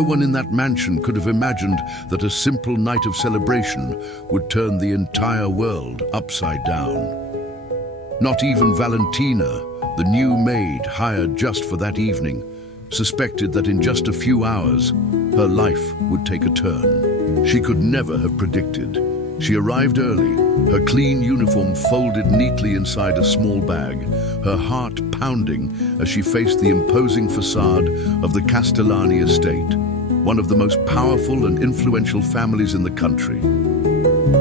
No one in that mansion could have imagined that a simple night of celebration would turn the entire world upside down. Not even Valentina, the new maid hired just for that evening, suspected that in just a few hours, her life would take a turn. She could never have predicted. She arrived early, her clean uniform folded neatly inside a small bag, her heart pounding as she faced the imposing facade of the Castellani estate, one of the most powerful and influential families in the country.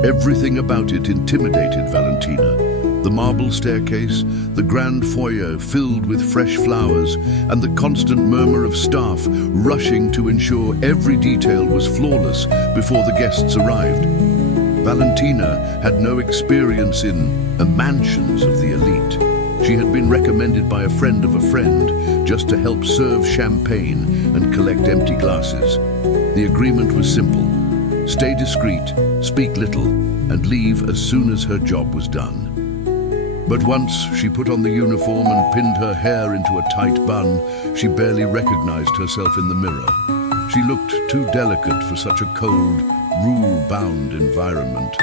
Everything about it intimidated Valentina. The marble staircase, the grand foyer filled with fresh flowers, and the constant murmur of staff rushing to ensure every detail was flawless before the guests arrived. Valentina had no experience in the mansions of the elite. She had been recommended by a friend of a friend just to help serve champagne and collect empty glasses. The agreement was simple: stay discreet, speak little, and leave as soon as her job was done. But once she put on the uniform and pinned her hair into a tight bun, she barely recognized herself in the mirror. She looked too delicate for such a cold, rule-bound environment.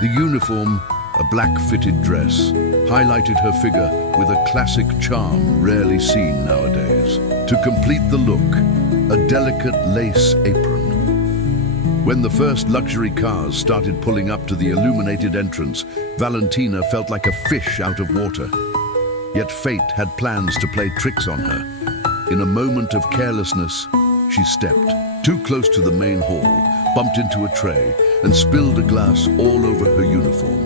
The uniform, a black-fitted dress, highlighted her figure with a classic charm rarely seen nowadays. To complete the look, a delicate lace apron. When the first luxury cars started pulling up to the illuminated entrance, Valentina felt like a fish out of water. Yet fate had plans to play tricks on her. In a moment of carelessness, she stepped too close to the main hall, bumped into a tray, and spilled a glass all over her uniform.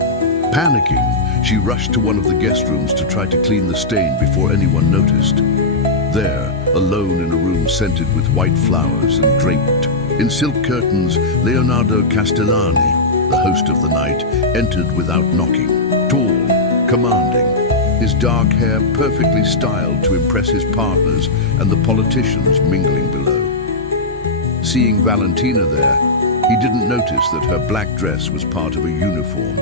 Panicking, she rushed to one of the guest rooms to try to clean the stain before anyone noticed. There, alone in a room scented with white flowers and draped in silk curtains, Leonardo Castellani, the host of the night, entered without knocking. Tall, commanding, his dark hair perfectly styled to impress his partners and the politicians mingling below. Seeing Valentina there, he didn't notice that her black dress was part of a uniform.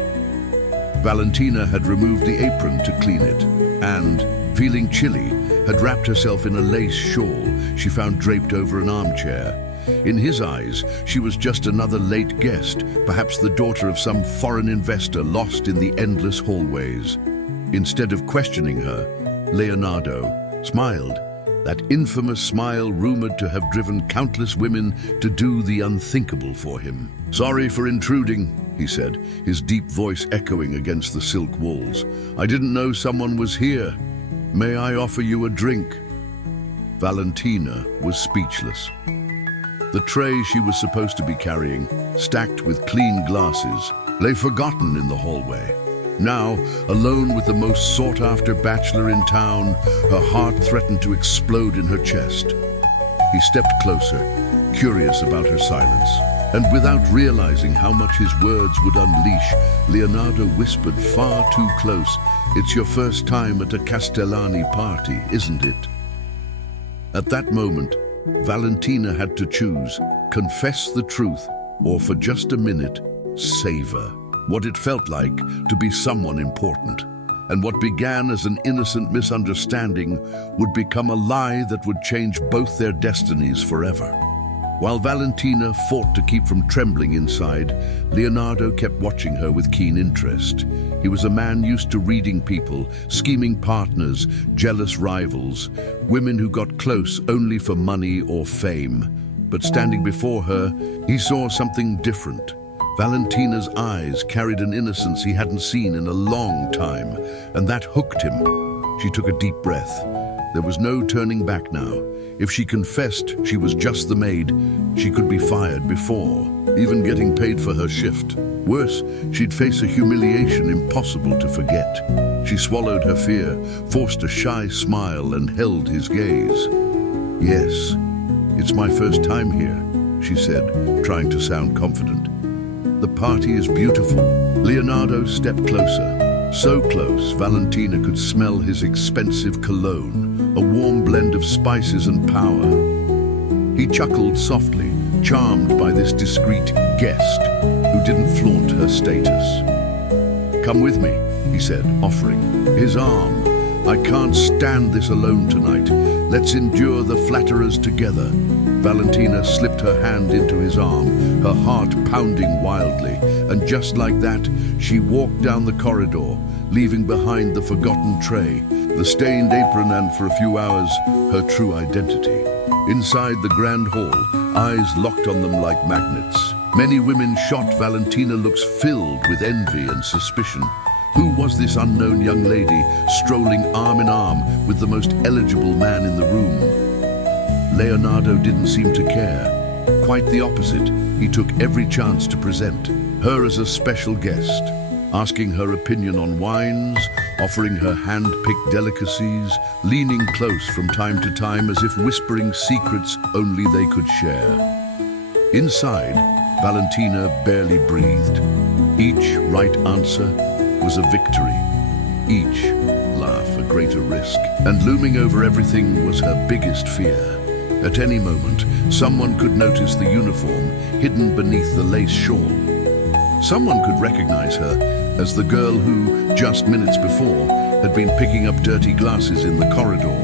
Valentina had removed the apron to clean it, and, feeling chilly, had wrapped herself in a lace shawl she found draped over an armchair. In his eyes, she was just another late guest, perhaps the daughter of some foreign investor lost in the endless hallways. Instead of questioning her, Leonardo smiled, that infamous smile rumored to have driven countless women to do the unthinkable for him. "Sorry for intruding," he said, his deep voice echoing against the silk walls. "I didn't know someone was here. May I offer you a drink?" Valentina was speechless. The tray she was supposed to be carrying, stacked with clean glasses, lay forgotten in the hallway. Now, alone with the most sought-after bachelor in town, her heart threatened to explode in her chest. He stepped closer, curious about her silence, and without realizing how much his words would unleash, Leonardo whispered far too close, "It's your first time at a Castellani party, isn't it?" At that moment, Valentina had to choose: confess the truth, or for just a minute, savor what it felt like to be someone important. And what began as an innocent misunderstanding would become a lie that would change both their destinies forever. While Valentina fought to keep from trembling inside, Leonardo kept watching her with keen interest. He was a man used to reading people, scheming partners, jealous rivals, women who got close only for money or fame. But standing before her, he saw something different. Valentina's eyes carried an innocence he hadn't seen in a long time, and that hooked him. She took a deep breath. There was no turning back now. If she confessed she was just the maid, she could be fired before even getting paid for her shift. Worse, she'd face a humiliation impossible to forget. She swallowed her fear, forced a shy smile, and held his gaze. "Yes, it's my first time here," she said, trying to sound confident. "The party is beautiful." Leonardo stepped closer. So close, Valentina could smell his expensive cologne, a warm blend of spices and power. He chuckled softly, charmed by this discreet guest who didn't flaunt her status. "Come with me," he said, offering his arm. "I can't stand this alone tonight. Let's endure the flatterers together." Valentina slipped her hand into his arm, her heart pounding wildly, and just like that, she walked down the corridor, leaving behind the forgotten tray, the stained apron, and for a few hours, her true identity. Inside the grand hall, eyes locked on them like magnets. Many women shot Valentina looks filled with envy and suspicion. Who was this unknown young lady strolling arm in arm with the most eligible man in the room? Leonardo didn't seem to care. Quite the opposite, he took every chance to present her as a special guest, asking her opinion on wines, offering her hand-picked delicacies, leaning close from time to time as if whispering secrets only they could share. Inside, Valentina barely breathed. Each right answer was a victory, each laugh a greater risk. And looming over everything was her biggest fear. At any moment, someone could notice the uniform hidden beneath the lace shawl. Someone could recognize her as the girl who, just minutes before, had been picking up dirty glasses in the corridor.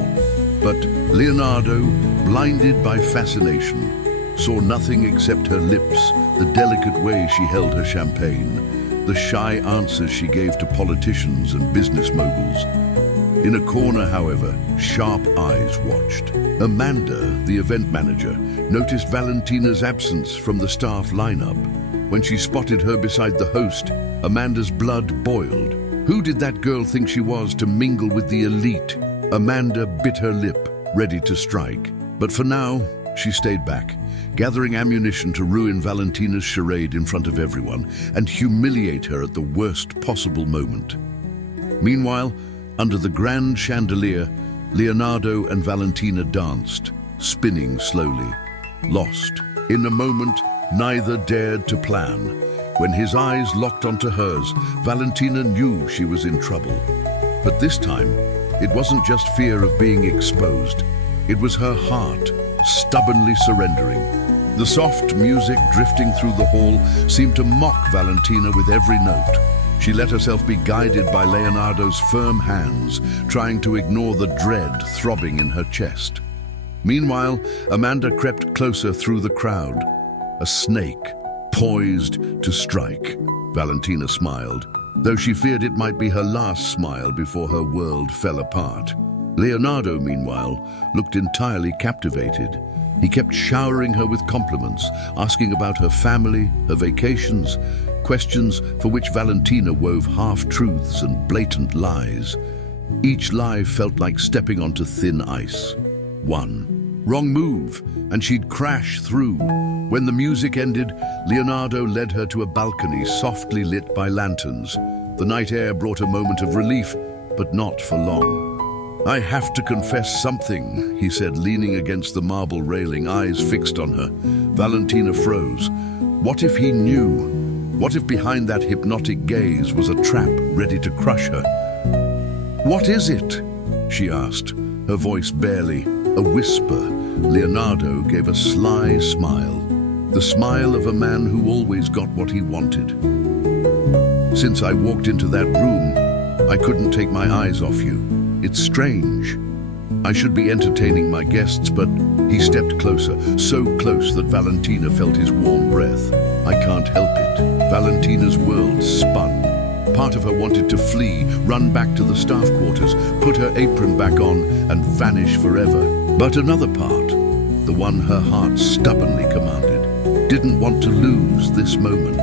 But Leonardo, blinded by fascination, saw nothing except her lips, the delicate way she held her champagne, the shy answers she gave to politicians and business moguls. In a corner, however, sharp eyes watched. Amanda, the event manager, noticed Valentina's absence from the staff lineup. When she spotted her beside the host, Amanda's blood boiled. Who did that girl think she was to mingle with the elite? Amanda bit her lip, ready to strike. But for now, she stayed back, gathering ammunition to ruin Valentina's charade in front of everyone and humiliate her at the worst possible moment. Meanwhile, under the grand chandelier, Leonardo and Valentina danced, spinning slowly, lost. In a moment, neither dared to plan. When his eyes locked onto hers, Valentina knew she was in trouble. But this time, it wasn't just fear of being exposed. It was her heart, stubbornly surrendering. The soft music drifting through the hall seemed to mock Valentina with every note. She let herself be guided by Leonardo's firm hands, trying to ignore the dread throbbing in her chest. Meanwhile, Amanda crept closer through the crowd. A snake, poised to strike. Valentina smiled, though she feared it might be her last smile before her world fell apart. Leonardo, meanwhile, looked entirely captivated. He kept showering her with compliments, asking about her family, her vacations, questions for which Valentina wove half-truths and blatant lies. Each lie felt like stepping onto thin ice. One wrong move, and she'd crash through. When the music ended, Leonardo led her to a balcony softly lit by lanterns. The night air brought a moment of relief, but not for long. "I have to confess something," he said, leaning against the marble railing, eyes fixed on her. Valentina froze. What if he knew? What if behind that hypnotic gaze was a trap ready to crush her? "What is it?" she asked, her voice barely a whisper. Leonardo gave a sly smile, the smile of a man who always got what he wanted. "Since I walked into that room, I couldn't take my eyes off you. It's strange. I should be entertaining my guests, but..." He stepped closer, so close that Valentina felt his warm breath. "I can't help it." Valentina's world spun. Part of her wanted to flee, run back to the staff quarters, put her apron back on, and vanish forever. But another part, the one her heart stubbornly commanded, didn't want to lose this moment.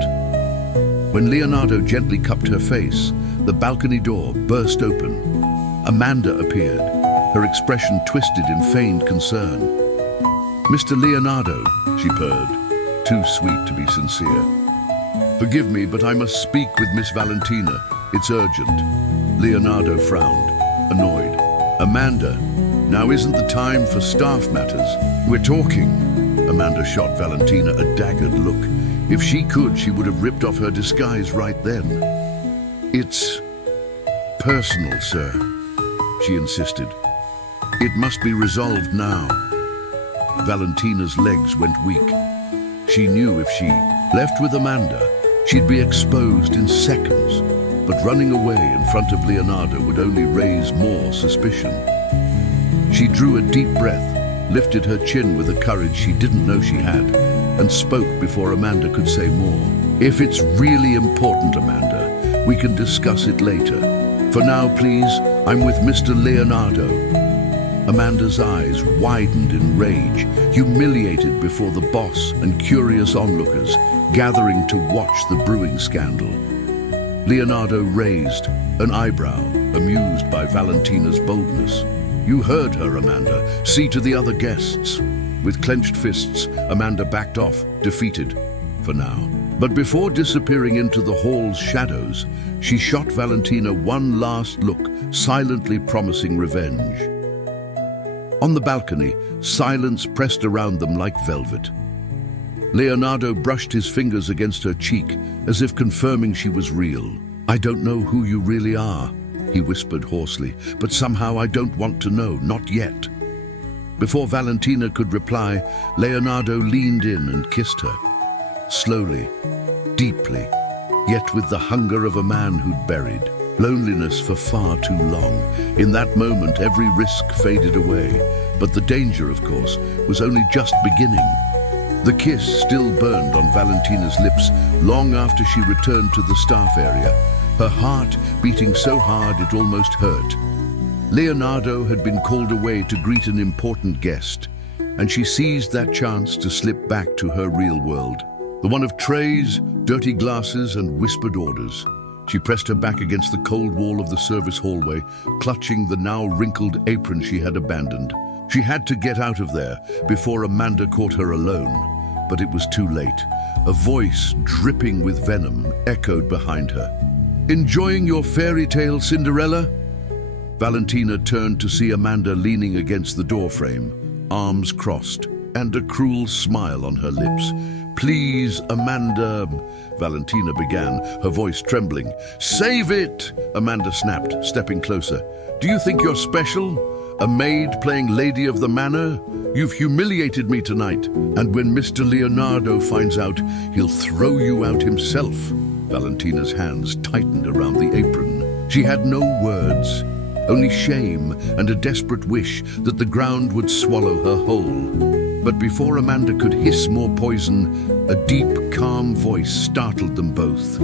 When Leonardo gently cupped her face, the balcony door burst open. Amanda appeared, her expression twisted in feigned concern. "Mr. Leonardo," she purred, too sweet to be sincere. "Forgive me, but I must speak with Miss Valentina. It's urgent." Leonardo frowned, annoyed. "Amanda, now isn't the time for staff matters. We're talking." Amanda shot Valentina a daggered look. If she could, she would have ripped off her disguise right then. "It's personal, sir," she insisted. "It must be resolved now." Valentina's legs went weak. She knew if she left with Amanda, she'd be exposed in seconds, but running away in front of Leonardo would only raise more suspicion. She drew a deep breath, lifted her chin with a courage she didn't know she had, and spoke before Amanda could say more. "If it's really important, Amanda, we can discuss it later. For now, please, I'm with Mr. Leonardo." Amanda's eyes widened in rage, humiliated before the boss and curious onlookers gathering to watch the brewing scandal. Leonardo raised an eyebrow, amused by Valentina's boldness. "You heard her, Amanda. See to the other guests." With clenched fists, Amanda backed off, defeated for now. But before disappearing into the hall's shadows, she shot Valentina one last look, silently promising revenge. On the balcony, silence pressed around them like velvet. Leonardo brushed his fingers against her cheek, as if confirming she was real. "I don't know who you really are," he whispered hoarsely, "but somehow I don't want to know, not yet." Before Valentina could reply, Leonardo leaned in and kissed her. Slowly, deeply, yet with the hunger of a man who'd buried loneliness for far too long. In that moment, every risk faded away, but the danger, of course, was only just beginning. The kiss still burned on Valentina's lips long after she returned to the staff area, her heart beating so hard it almost hurt. Leonardo had been called away to greet an important guest, and she seized that chance to slip back to her real world, the one of trays, dirty glasses, and whispered orders. She pressed her back against the cold wall of the service hallway, clutching the now wrinkled apron she had abandoned. She had to get out of there before Amanda caught her alone, but it was too late. A voice dripping with venom echoed behind her. "Enjoying your fairy tale, Cinderella?" Valentina turned to see Amanda leaning against the doorframe, arms crossed, and a cruel smile on her lips. "Please, Amanda," Valentina began, her voice trembling. "Save it!" Amanda snapped, stepping closer. "Do you think you're special? A maid playing Lady of the Manor? You've humiliated me tonight, and when Mr. Leonardo finds out, he'll throw you out himself." Valentina's hands tightened around the apron. She had no words, only shame and a desperate wish that the ground would swallow her whole. But before Amanda could hiss more poison, a deep, calm voice startled them both.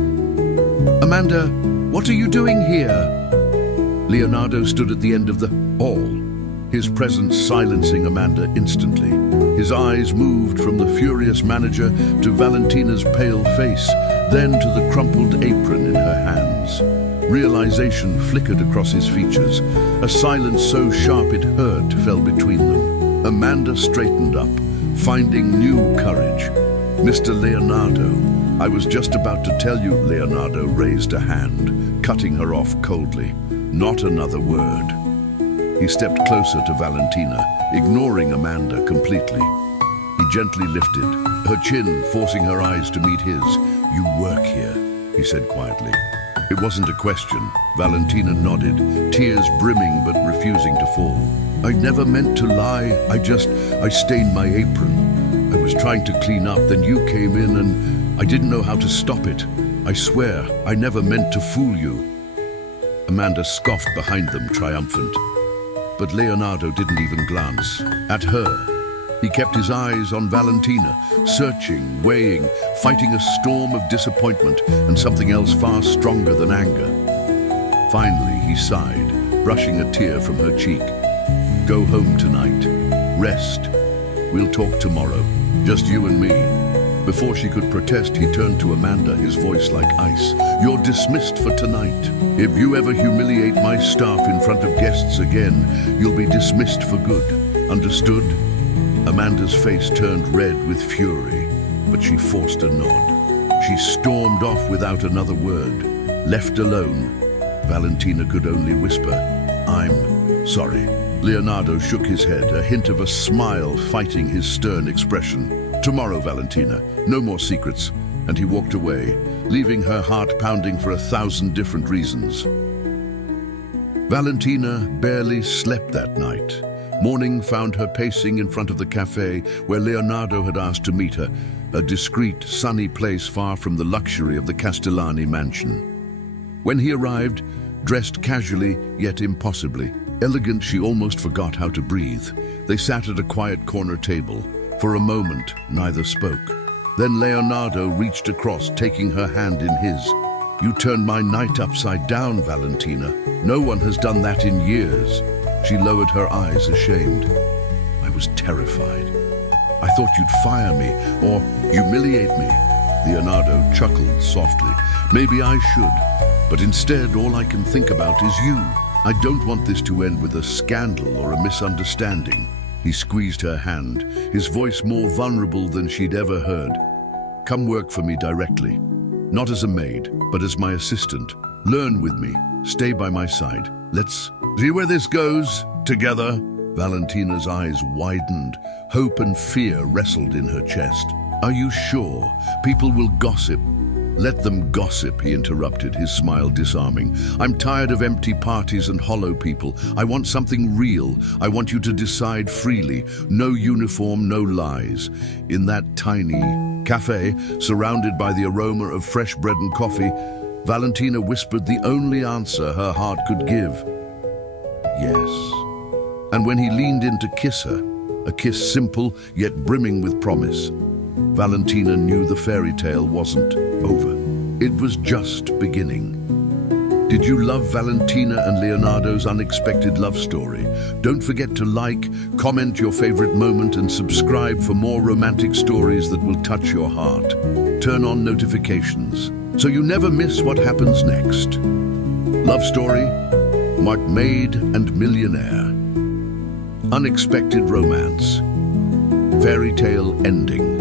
"Amanda, what are you doing here?" Leonardo stood at the end of the hall, his presence silencing Amanda instantly. His eyes moved from the furious manager to Valentina's pale face, then to the crumpled apron in her hands. Realization flickered across his features. A silence so sharp it hurt fell between them. Amanda straightened up, finding new courage. "Mr. Leonardo, I was just about to tell you," Leonardo raised a hand, cutting her off coldly. "Not another word." He stepped closer to Valentina, ignoring Amanda completely. He gently lifted, her chin forcing her eyes to meet his. "You work here," he said quietly. It wasn't a question. Valentina nodded, tears brimming but refusing to fall. "I never meant to lie. I stained my apron. I was trying to clean up, then you came in and I didn't know how to stop it. I swear, I never meant to fool you." Amanda scoffed behind them, triumphant. But Leonardo didn't even glance at her. He kept his eyes on Valentina, searching, weighing, fighting a storm of disappointment and something else far stronger than anger. Finally, he sighed, brushing a tear from her cheek. "Go home tonight. Rest. We'll talk tomorrow. Just you and me." Before she could protest, he turned to Amanda, his voice like ice. "You're dismissed for tonight. If you ever humiliate my staff in front of guests again, you'll be dismissed for good. Understood?" Amanda's face turned red with fury, but she forced a nod. She stormed off without another word. Left alone, Valentina could only whisper, "I'm sorry." Leonardo shook his head, a hint of a smile fighting his stern expression. "Tomorrow, Valentina, no more secrets." And he walked away, leaving her heart pounding for 1,000 different reasons. Valentina barely slept that night. Morning found her pacing in front of the cafe where Leonardo had asked to meet her, a discreet, sunny place far from the luxury of the Castellani mansion. When he arrived, dressed casually yet impossibly, elegant she almost forgot how to breathe, They sat at a quiet corner table. For a moment, neither spoke. Then Leonardo reached across, taking her hand in his. "You turned my night upside down, Valentina. No one has done that in years." She lowered her eyes, ashamed. "I was terrified. I thought you'd fire me or humiliate me." Leonardo chuckled softly. "Maybe I should, but instead all I can think about is you. I don't want this to end with a scandal or a misunderstanding." He squeezed her hand, his voice more vulnerable than she'd ever heard. "Come work for me directly. Not as a maid, but as my assistant. Learn with me. Stay by my side. Let's see where this goes together." Valentina's eyes widened. Hope and fear wrestled in her chest. "Are you sure? People will gossip." "Let them gossip," he interrupted, his smile disarming. "I'm tired of empty parties and hollow people. I want something real. I want you to decide freely. No uniform, no lies." In that tiny cafe, surrounded by the aroma of fresh bread and coffee, Valentina whispered the only answer her heart could give. Yes. And when he leaned in to kiss her, a kiss simple yet brimming with promise, Valentina knew the fairy tale wasn't over. It was just beginning. Did you love Valentina and Leonardo's unexpected love story? Don't forget to like, comment your favorite moment, and subscribe for more romantic stories that will touch your heart. Turn on notifications so you never miss what happens next. Love story marked Maid and Millionaire. Unexpected romance. Fairy tale ending.